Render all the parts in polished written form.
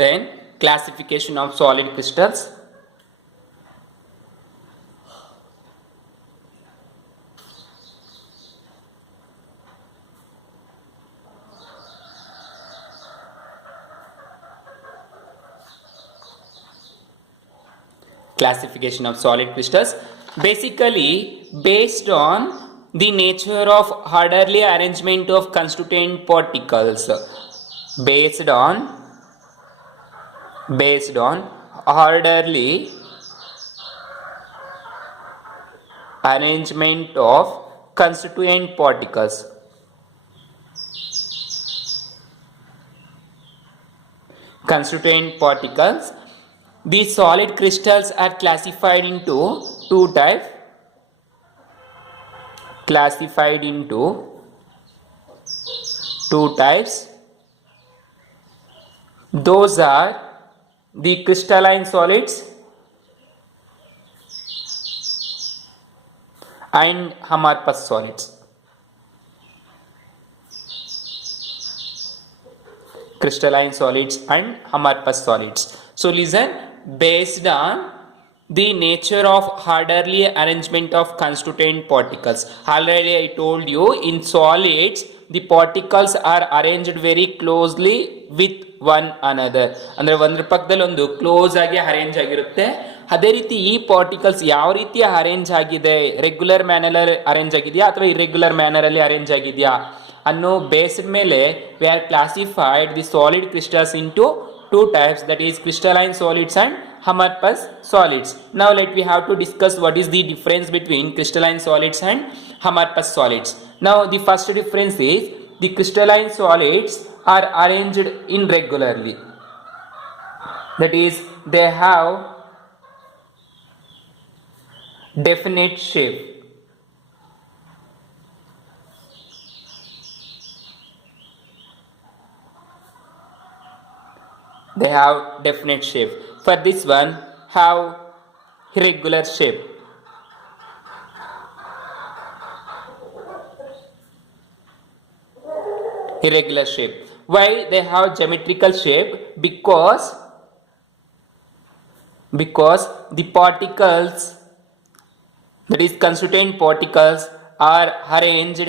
Then classification of solid crystals. Classification of solid crystals, basically based on the nature of orderly arrangement of constituent particles, based on orderly arrangement of constituent particles. These solid crystals are classified into two types. Those are the crystalline solids and amorphous solids. Crystalline solids and amorphous solids. So listen, based on the nature of orderly arrangement of constituent particles. Already I told you, in solids the particles are arranged very closely with one another. ಅಂದ್ರೆ ಒಂದ್ರ ಪಕ್ಕದಲ್ಲಿ ಒಂದು ಕ್ಲೋಸ್ ಆಗಿ ಅರೇಂಜ್ ಆಗಿರುತ್ತೆ. ಅದೇ ರೀತಿ ಈ ಪಾರ್ಟಿಕಲ್ಸ್ ಯಾವ ರೀತಿ ಅರೇಂಜ್ ಆಗಿದೆ, ರೆಗ್ಯುಲರ್ ಮ್ಯಾನರ್ ಅರೇಂಜ್ ಆಗಿದೆಯಾ ಅಥವಾ ಇರೆಗ್ಯುಲರ್ ಮ್ಯಾನರ್ ಅಲ್ಲಿ ಅರೇಂಜ್ ಆಗಿದೆಯಾ ಅನ್ನೋ ಬೇಸ್ಡ್ ಮೇಲೆ we are classified the solid crystals into two types, that is crystalline solids and amorphous solids. Now we have to discuss what is the difference between crystalline solids and amorphous solids. Now the first difference is the crystalline solids are arranged irregularly, that is they have definite shape. They have definite shape. For this one have irregular shape. Why they have geometrical shape? Because the particles, that is constituent particles, are arranged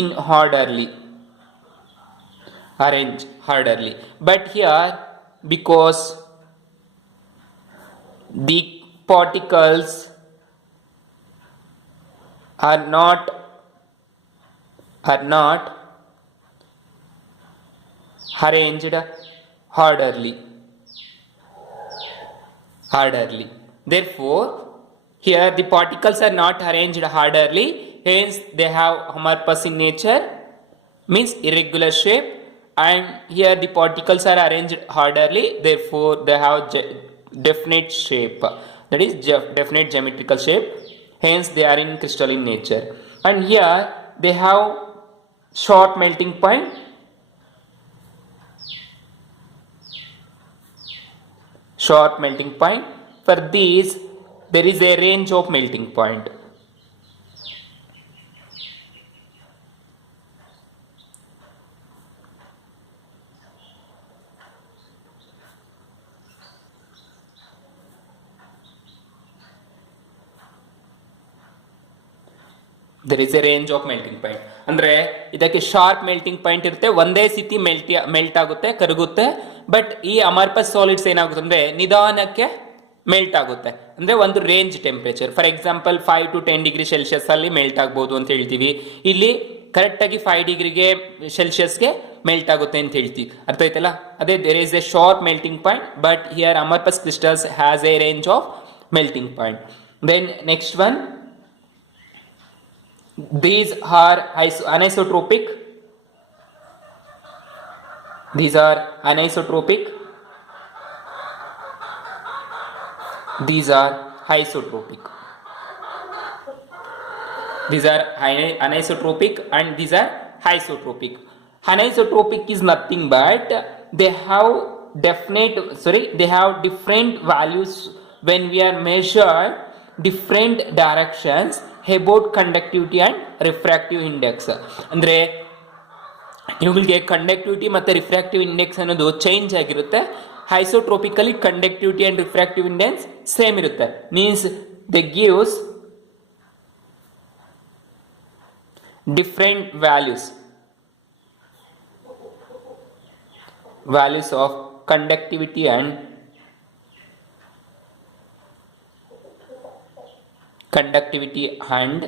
in orderly. But here, because the particles are not arranged orderly. Therefore here the particles are not arranged orderly, hence they have amorphous in nature, means irregular shape, and here the particles are arranged orderly, therefore they have definite shape, that is definite geometrical shape, hence they are in crystalline nature. And here they have short melting point, for these there is a range of melting point. there is a range of melting point. ಅಂದ್ರೆ ಇದಕ್ಕೆ sharp melting point ಇರುತ್ತೆ, ಒಂದೇ ಸ್ಥಿತಿ ಮೆಲ್ಟ್ ಆಗುತ್ತೆ, ಕರಗುತ್ತೆ. ಬಟ್ ಈ ಅಮರ್ಪಸ್ ಸಾಲಿಡ್ಸ್ ಏನಾಗುತ್ತೆ ಅಂದ್ರೆ ನಿಧಾನಕ್ಕೆ ಮೆಲ್ಟ್ ಆಗುತ್ತೆ, ಅಂದ್ರೆ ಒಂದು ರೇಂಜ್ ಟೆಂಪರೇಚರ್. ಫಾರ್ ಎಕ್ಸಾಂಪಲ್ 5 to 10 ಡಿಗ್ರಿ ಸೆಲ್ಸಿಯಸ್ ಅಲ್ಲಿ ಮೆಲ್ಟ್ ಆಗ್ಬೋದು ಅಂತ ಹೇಳ್ತೀವಿ. ಇಲ್ಲಿ ಕರೆಕ್ಟ್ ಆಗಿ 5 ಡಿಗ್ರಿಗೆ ಸೆಲ್ಸಿಯಸ್ಗೆ ಮೆಲ್ಟ್ ಆಗುತ್ತೆ ಅಂತ ಹೇಳ್ತೀವಿ. ಅರ್ಥ ಆಯ್ತಲ್ಲ? ಅದೇ there is a sharp melting point, but here amorphous crystals has a range of melting point. Then next one, these are anisotropic. These are anisotropic. These are isotropic. These are anisotropic and these are isotropic. Anisotropic is nothing but they have different values when we are measured different directions about conductivity and refractive index. ಅಂದ್ರೆ ಇವುಗಳಿಗೆ ಕಂಡಕ್ಟಿವಿಟಿ ಮತ್ತು refractive index ಅನ್ನೋದು change ಆಗಿರುತ್ತೆ. Isotropically conductivity and refractive index same ಇರುತ್ತೆ. Means they gives different values of conductivity and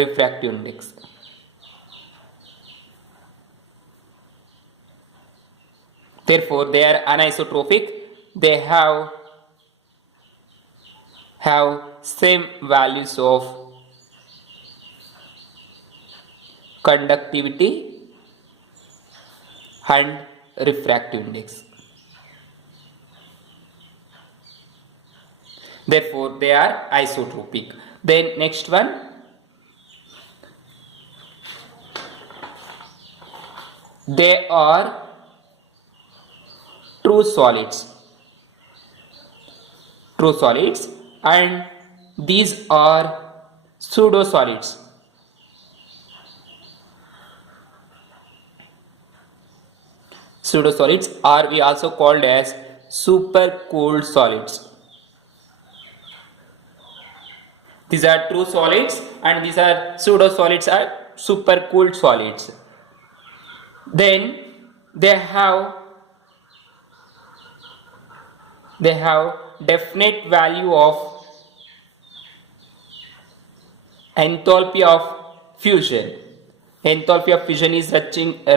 refractive index. Therefore, they are anisotropic. They have same values of conductivity and refractive index. Therefore, they are isotropic. Then next one, they are true solids, and these are pseudo solids. Pseudosolids are we also called as supercooled solids. These are true solids and these are pseudosolids are supercooled solids. Then they have definite value of enthalpy of fusion. Enthalpy of fusion is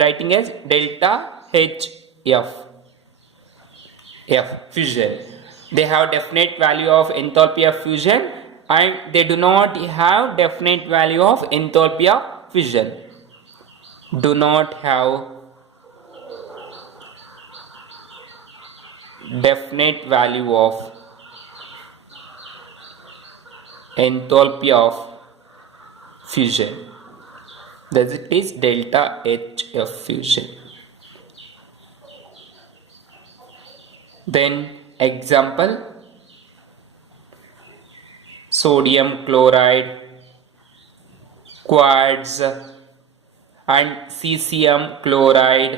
writing as delta HF fusion. They have definite value of enthalpy of fusion and they do not have definite value of enthalpy of fission. Do not have definite value of enthalpy of fusion. That is delta HF fusion. Then example, sodium chloride, quartz and cesium chloride,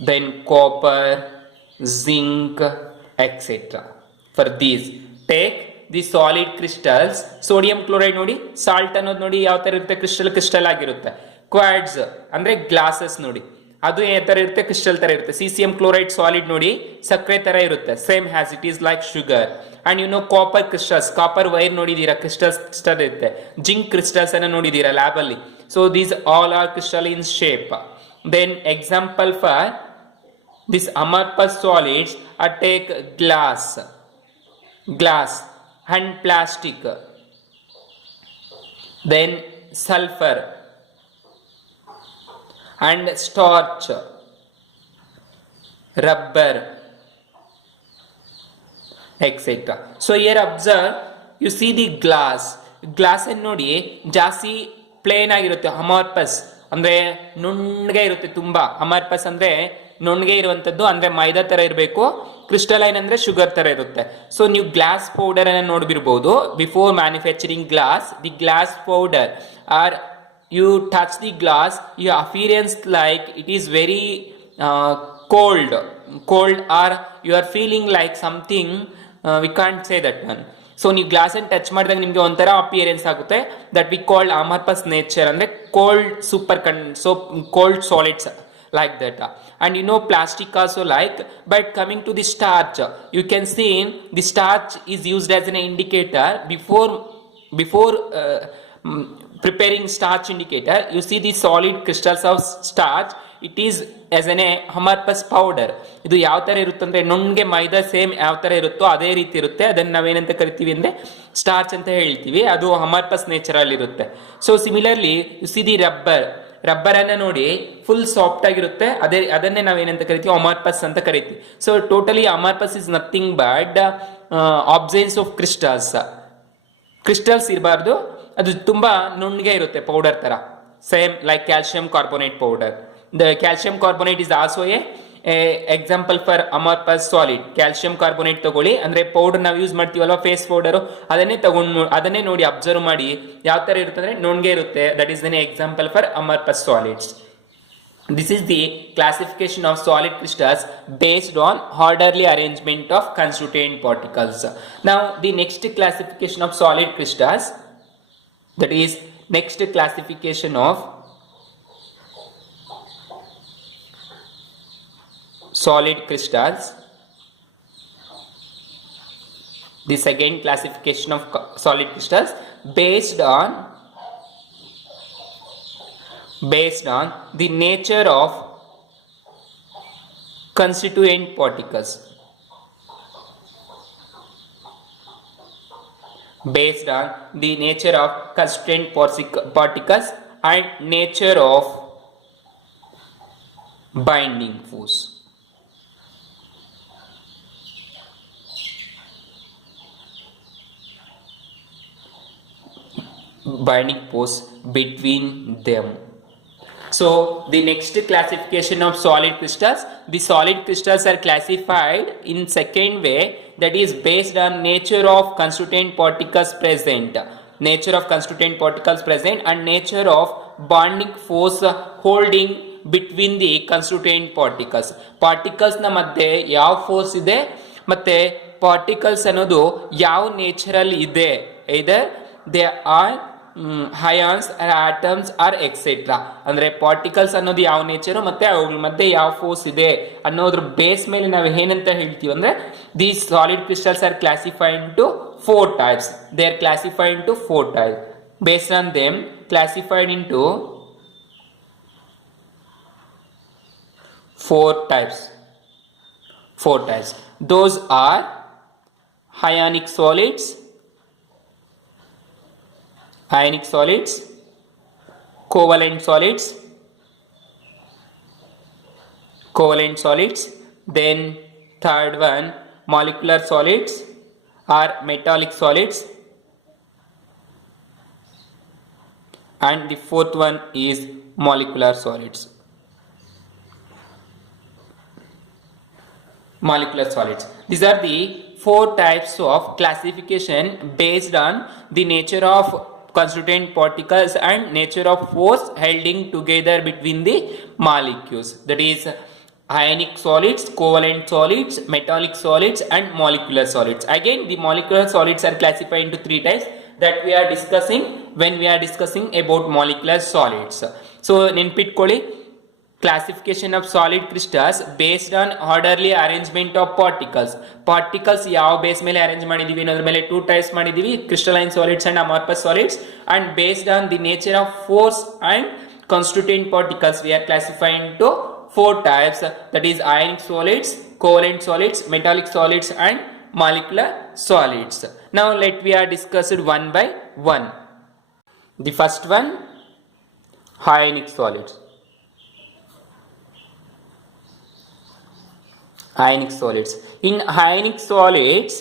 then copper, zinc, etc. For these, take the solid crystals. Sodium chloride ನೋಡಿ, ಸಾಲ್ಟ್ ಅನ್ನೋದು ನೋಡಿ ಯಾವ ತರ ಇರುತ್ತೆ, ಕ್ರಿಸ್ಟಲ್ ಆಗಿರುತ್ತೆ. ಕ್ವಾರ್ಟ್ಸ್ ಅಂದ್ರೆ ಗ್ಲಾಸಸ್ ನೋಡಿ, ಅದು ಯಾವ ತರ ಇರುತ್ತೆ, ಕ್ರಿಸ್ಟಲ್ ತರ ಇರುತ್ತೆ. ಸಿಸಿಎಂ ಕ್ಲೋರೈಡ್ ಸಾಲಿಡ್ ನೋಡಿ ಸಕ್ಕರೆ ತರ ಇರುತ್ತೆ, same has it is like sugar. And you know copper crystals, copper wire ನೋಡಿದೀರಾ, ಕ್ರಿಸ್ಟಲ್ಸ್ ಇರುತ್ತೆ. ಜಿಂಕ್ ಕ್ರಿಸ್ಟಲ್ಸ್ ಅನ್ನ ನೋಡಿದೀರಾ ಲ್ಯಾಬ್ ಅಲ್ಲಿ. So these all are crystal in shape. Then example for this amorphous solids are take glass and plastic, then sulfur and starch, rubber, etc. So here observe, you see the glass and ನೋಡಿ ಜಾಸ್ತಿ ಪ್ಲೇನ್ ಆಗಿರುತ್ತೆ. ಅಮಾರ್ಪಸ್ ಅಂದ್ರೆ ನುಣ್ಣಗೆ ಇರುತ್ತೆ ತುಂಬಾ. ಅಮಾರ್ಪಸ್ ಅಂದ್ರೆ ನುಣ್ಣಗೆ ಇರುವಂತದ್ದು, ಅಂದ್ರೆ ಮೈದಾ ತರ ಇರಬೇಕು. ಕ್ರಿಸ್ಟಲೈನ್ ಅಂದ್ರೆ ಶುಗರ್ ತರ ಇರುತ್ತೆ. ಸೊ ನೀವು ಗ್ಲಾಸ್ ಪೌಡರ್ ಅನ್ನ ನೋಡ್ಬಿರ್ಬೋದು. Before manufacturing glass, the glass powder are you touch the glass, your appearance like it is very cold, or you are feeling like something, we can't say that one. So ನೀವು ಗ್ಲಾಸ್ ಅನ್ನು ಟಚ್ ಮಾಡಿದಾಗ ನಿಮಗೆ ಒಂಥರ ಅಪಿಯರೆನ್ಸ್ ಆಗುತ್ತೆ. That we called ಅಮಾರ್ಪಸ್ ನೇಚರ್, ಅಂದ್ರೆ cold cold solids like that. And you know plastic also like. But coming to the starch, you can see the starch is used as an indicator before preparing starch indicator. You see the solid crystals of starch, it is as an amorphous powder. ಇದು ಯಾವ ತರ ಇರುತ್ತೆ ಅಂದ್ರೆ ನುಣ್ಣಗೆ ಮೈದಾ ಸೇಮ್ ಯಾವ ತರ ಇರುತ್ತೋ ಅದೇ ರೀತಿ ಇರುತ್ತೆ. ಅದನ್ನ ನಾವೇನಂತ ಕರಿತೀವಿ ಅಂದ್ರೆ ಸ್ಟಾರ್ಚ್ ಅಂತ ಹೇಳ್ತೀವಿ. ಅದು ಅಮಾರ್ಪಸ್ ನೇಚರ್ ಅಲ್ಲಿ ಇರುತ್ತೆ. So similarly U see the rubber ಅನ್ನ ನೋಡಿ ಫುಲ್ ಸಾಫ್ಟ್ ಆಗಿರುತ್ತೆ. ಅದನ್ನೇ ನಾವೇನಂತ ಕರಿತೀವಿ, ಅಮಾರ್ಪಸ್ ಅಂತ ಕರಿತೀವಿ. So totally amorphous is nothing but absence of crystals ಇರಬಾರ್ದು. ಅದು ತುಂಬಾ ನುಣ್ಣಗೆ ಇರುತ್ತೆ, ಪೌಡರ್ ತರ, same like calcium carbonate powder. The calcium carbonate is also a example for amorphous solid calcium carbonate ತಗೊಳ್ಳಿ, ಅಂದ್ರೆ ಪೌಡರ್ ನಾವು ಯೂಸ್ ಮಾಡ್ತೀವಲ್ವಾ ಫೇಸ್ ಪೌಡರ್, ಅದನ್ನೇ ನೋಡಿ ಅಬ್ಸರ್ವ್ ಮಾಡಿ ಯಾವ ತರ ಇರುತ್ತೆ ಅಂದ್ರೆ ನುಣ್ಗೆ ಇರುತ್ತೆ. That is the example for amorphous solids. This is the classification of solid crystals based on orderly arrangement of constituent particles. Now the next classification of solid crystals, that is next classification of solid crystals, the second classification of solid crystals based on the nature of constituent particles. Based on the nature of constituent particles and nature of binding force. Binding force between them. So the next classification of solid crystals, the solid crystals are classified in second way, that is based on nature of constituent particles present, nature of constituent particles present and nature of bonding force holding between the constituent particles. Particles ನ ಮಧ್ಯೆ ಯಾವ ಫೋರ್ಸ್ ಇದೆ ಮತ್ತೆ ಪಾರ್ಟಿಕಲ್ಸ್ ಅನ್ನೋದು ಯಾವ ನೇಚರಲ್ಲಿ ಇದೆ, either they are ions or atoms or etc. ಅಂದ್ರೆ ಪಾರ್ಟಿಕಲ್ಸ್ ಅನ್ನೋದು ಯಾವ ನೇಚರ್ ಮತ್ತೆ ಅವುಗಳ ಮಧ್ಯೆ ಯಾವ ಫೋರ್ಸ್ ಇದೆ ಅನ್ನೋದ್ರ ಬೇಸ್ ಮೇಲೆ ನಾವು ಏನಂತ ಹೇಳ್ತೀವಿ ಅಂದ್ರೆ these solid crystals are classified into four types. They are classified into four types. Based on them classified into four types. Those are ionic solids, covalent solids, then third one molecular solids or metallic solids, and the fourth one is molecular solids. These are the four types of classification based on the nature of constituent particles and nature of force holding together between the molecules, that is ionic solids, covalent solids, metallic solids and molecular solids. Again the molecular solids are classified into three types that we are discussing when we are discussing about molecular solids. So ನೆನಪಿಟ್ಕೊಳ್ಳಿ, classification of solid crystals based on orderly arrangement of particles ಯಾವ ಬೇಸ್ ಮೇಲೆ ಅರೇಂಜ್ ಮಾಡಿದೀವಿ ಅನ್ನೋದ್ರ ಮೇಲೆ two types ಮಾಡಿದೀವಿ, crystalline solids and amorphous solids, and based on the nature of force and constituent particles we are classifying into four types, that is ionic solids, covalent solids, metallic solids and molecular solids. Now let we are discussed one by one. The first one, ionic solids. In ionic solids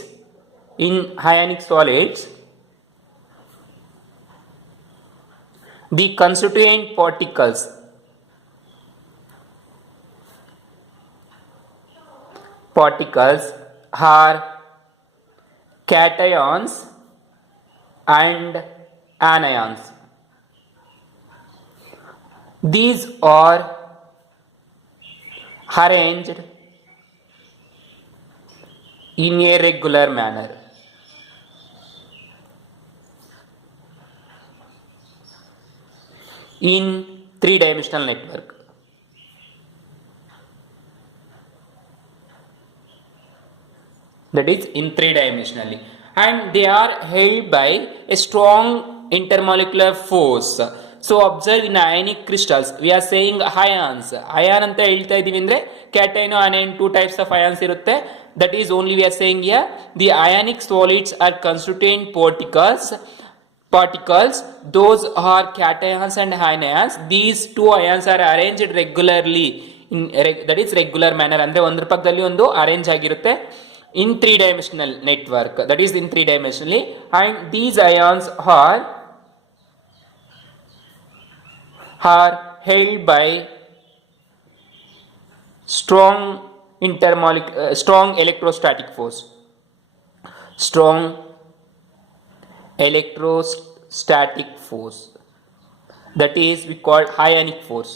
the constituent particles are cations and anions. These are arranged in a regular manner. In three-dimensional network. That is in three-dimensionally, and they are held by a strong intermolecular force. So observe in ionic crystals we are saying ions. Ion ಅಂತ ಹೇಳ್ತಾ ಇದೀವಿ ಅಂದ್ರೆ cation anion, two types of ions ಇರುತ್ತೆ. That is only we are saying here the ionic solids are constituent particles, those are cations and anions. These two ions are arranged regularly in that is regular manner, ಅಂದ್ರೆ ಒಂದ್ರ ಪಕ್ಕದಲ್ಲಿ ಒಂದು ಅರೇಂಜ್ ಆಗಿರುತ್ತೆ in three-dimensional network, that is in three-dimensionally, and these ions are held by strong strong electrostatic force. Strong electrostatic force, that is we call ionic force.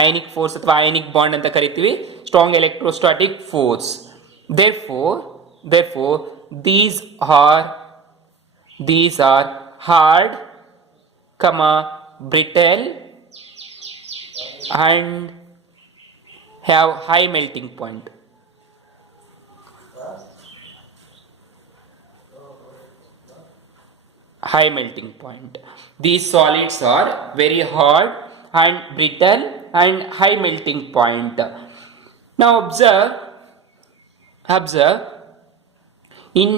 ionic force ಅಥವಾ ionic bond ಅಂತ ಕರಿತೀವಿ. strong electrostatic force. Therefore these are hard, brittle and have high melting point. High melting point. These solids are very hard and brittle and high melting point. Now observe in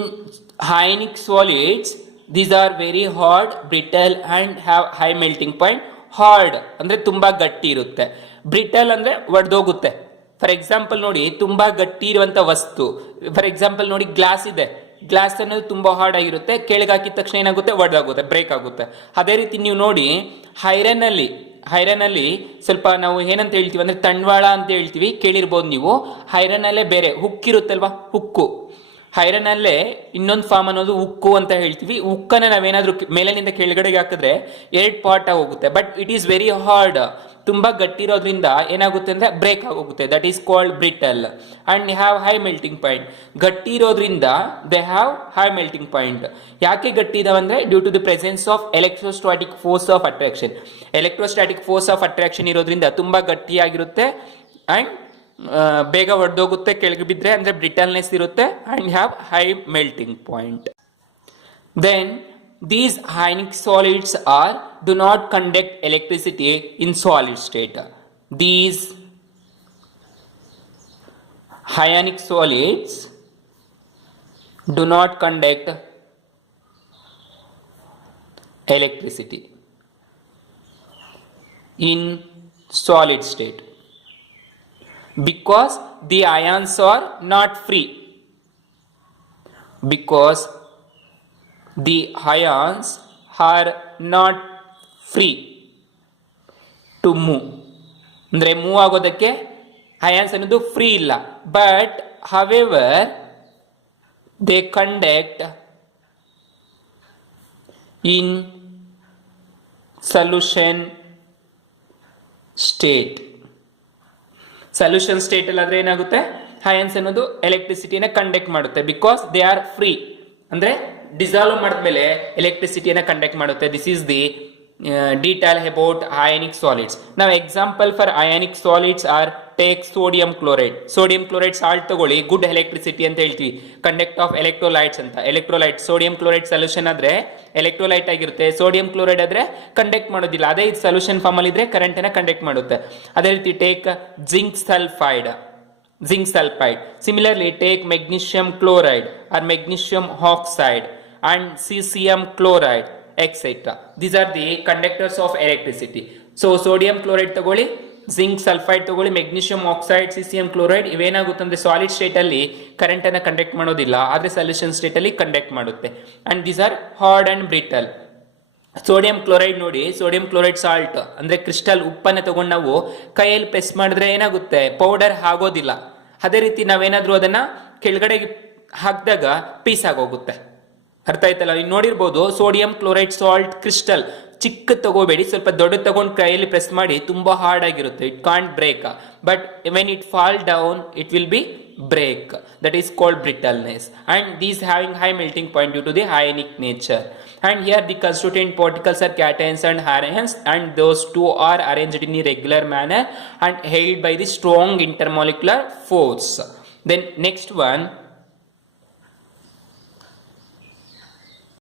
ionic solids, these are very hard, brittle and have high melting point. Hard ಅಂದರೆ ತುಂಬ ಗಟ್ಟಿ ಇರುತ್ತೆ, ಬ್ರಿಟಲ್ ಅಂದರೆ ಒಡೆದೋಗುತ್ತೆ. For example ನೋಡಿ, ತುಂಬ ಗಟ್ಟಿ ಇರುವಂಥ ವಸ್ತು, ಫಾರ್ ಎಕ್ಸಾಂಪಲ್ ನೋಡಿ ಗ್ಲಾಸ್ ಇದೆ, ಗ್ಲಾಸ್ ಅನ್ನೋದು ತುಂಬ ಹಾರ್ಡ್ ಆಗಿರುತ್ತೆ, ಕೆಳಗೆ ಹಾಕಿದ ತಕ್ಷಣ ಏನಾಗುತ್ತೆ, ಒಡೆದಾಗುತ್ತೆ, ಬ್ರೇಕ್ ಆಗುತ್ತೆ. ಅದೇ ರೀತಿ ನೀವು ನೋಡಿ ಐರನ್ನಲ್ಲಿ ಸ್ವಲ್ಪ ನಾವು ಏನಂತ ಹೇಳ್ತೀವಿ ಅಂದರೆ ತಂಡ್ವಾಳ ಅಂತ ಹೇಳ್ತೀವಿ, ಕೇಳಿರ್ಬೋದು ನೀವು. ಐರನ್ನಲ್ಲೇ ಬೇರೆ ಹುಕ್ಕಿರುತ್ತಲ್ವಾ, ಹುಕ್ಕು. ಐರನ್ನಲ್ಲೇ ಇನ್ನೊಂದು ಫಾರ್ಮ್ ಅನ್ನೋದು ಉಕ್ಕು ಅಂತ ಹೇಳ್ತೀವಿ. ಉಕ್ಕನ್ನು ನಾವೇನಾದ್ರೂ ಮೇಲಿನಿಂದ ಕೆಳಗಡೆಗೆ ಹಾಕಿದ್ರೆ 2 ಪಾರ್ಟ್ ಹೋಗುತ್ತೆ. But it is very hard, ತುಂಬ ಗಟ್ಟಿರೋದ್ರಿಂದ ಏನಾಗುತ್ತೆ ಅಂದರೆ ಬ್ರೇಕ್ ಆಗೋಗುತ್ತೆ. That is called brittle and have high melting point. ಗಟ್ಟಿ ಇರೋದ್ರಿಂದ they have high melting point. ಯಾಕೆ ಗಟ್ಟಿ ಇದಾವೆ ಅಂದರೆ due to the presence of electrostatic force of attraction. Electrostatic force of attraction ಇರೋದ್ರಿಂದ ತುಂಬ ಗಟ್ಟಿಯಾಗಿರುತ್ತೆ ಅಂಡ್ ಬೇಗ ಒಡೆದೋಗುತ್ತೆ ಕೆಳಗೆ ಬಿದ್ದರೆ, ಅಂದರೆ ಬ್ರಿಟಲ್ನೆಸ್ ಇರುತ್ತೆ and have high melting point. Then these ionic solids do not conduct electricity in solid state. These ionic solids do not conduct electricity in solid state because the ions are not free. Because the ions are not free to move. ಅಂದರೆ move ಆಗೋದಕ್ಕೆ ions ಅನ್ನೋದು free ಇಲ್ಲ. But however they conduct in solution state. Solution state ಅಲ್ಲಿ ಆದ್ರೆ ಏನಾಗುತ್ತೆ, ions ಅನ್ನೋದು ಎಲೆಕ್ಟ್ರಿಸಿಟಿನ conduct ಮಾಡುತ್ತೆ. ಬಿಕಾಸ್ ದೇ ಆರ್ ಫ್ರೀ, ಅಂದರೆ ಡಿಸಾಲ್ವ್ ಮಾಡಿದ್ಮೇಲೆ ಎಲೆಕ್ಟ್ರಿಸಿಟಿಯನ್ನು ಕಂಡಕ್ಟ್ ಮಾಡುತ್ತೆ. This is the detail about ionic solids. ನಾವು example for ionic solids are take sodium chloride. Sodium chloride salt ತಗೊಳ್ಳಿ, ಗುಡ್ ಎಲೆಕ್ಟ್ರಿಸಿಟಿ ಅಂತ ಹೇಳ್ತೀವಿ. ಕಂಡಕ್ಟ್ ಆಫ್ ಎಲೆಕ್ಟ್ರೋಲೈಟ್ಸ್ ಅಂತ. ಎಲೆಕ್ಟ್ರೋಲೈಟ್ ಸೋಡಿಯಂ ಕ್ಲೋರೈಡ್ ಸೊಲ್ಯೂಷನ್ ಆದ್ರೆ ಎಲೆಕ್ಟ್ರೋಲೈಟ್ ಆಗಿರುತ್ತೆ, ಸೋಡಿಯಂ ಕ್ಲೋರೈಡ್ ಆದ್ರೆ ಕಂಡಕ್ಟ್ ಮಾಡೋದಿಲ್ಲ. ಅದೇ ಇದು ಸೊಲ್ಯೂಷನ್ ಫಾರ್ಮ್ ಅಲ್ಲಿ ಇದ್ರೆ ಕರೆಂಟ್ ಅನ್ನ ಕಂಡಕ್ಟ್ ಮಾಡುತ್ತೆ. ಅದೇ ರೀತಿ take zinc sulfide. Similarly, take magnesium chloride or magnesium oxide and cesium chloride, etc. These are the conductors of electricity. So sodium chloride ತಗೊಳ್ಳಿ, zinc sulfide ತಗೊಳ್ಳಿ, magnesium oxide, cesium chloride ಇವೇನಾಗುತ್ತೆ ಅಂದ್ರೆ ಸಾಲಿಡ್ ಸ್ಟೇಟ್ ಅಲ್ಲಿ ಕರೆಂಟ್ ಅನ್ನ ಕಂಡಕ್ಟ್ ಮಾಡೋದಿಲ್ಲ, ಆದ್ರೆ solution state ಅಲ್ಲಿ ಕಂಡಕ್ಟ್ ಮಾಡುತ್ತೆ. And these are hard and brittle. Sodium chloride ನೋಡಿ, ಸೋಡಿಯಂ ಕ್ಲೋರೈಡ್ ಸಾಲ್ಟ್ ಅಂದ್ರೆ ಕ್ರಿಸ್ಟಲ್ ಉಪ್ಪನ್ನು ತಗೊಂಡು ನಾವು ಕೈಯಲ್ಲಿ ಪ್ರೆಸ್ ಮಾಡಿದ್ರೆ ಏನಾಗುತ್ತೆ, ಪೌಡರ್ ಆಗೋದಿಲ್ಲ. ಅದೇ ರೀತಿ ನಾವೇನಾದ್ರೂ ಅದನ್ನ ಕೆಳಗಡೆ ಹಾಕಿದಾಗ ಪೀಸ್ ಆಗೋಗುತ್ತೆ. ಅರ್ಥ ಆಯ್ತಲ್ಲ? ನೀವು ನೋಡಿರ್ಬೋದು ಸೋಡಿಯಂ ಕ್ಲೋರೈಡ್ ಸಾಲ್ಟ್ ಕ್ರಿಸ್ಟಲ್ ಚಿಕ್ಕ ತಗೋಬೇಡಿ, ಸ್ವಲ್ಪ ದೊಡ್ಡ ತಗೊಂಡು ಕೈಯಲ್ಲಿ ಪ್ರೆಸ್ ಮಾಡಿ, ತುಂಬಾ ಹಾರ್ಡ್ ಆಗಿರುತ್ತೆ. It can't break, but when it fall down it will be break. That is called brittleness. And these having high melting point due to the ionic nature. And here the constituent particles are cations and anions, and those two are arranged in a regular manner and held by the strong intermolecular force. Then next one,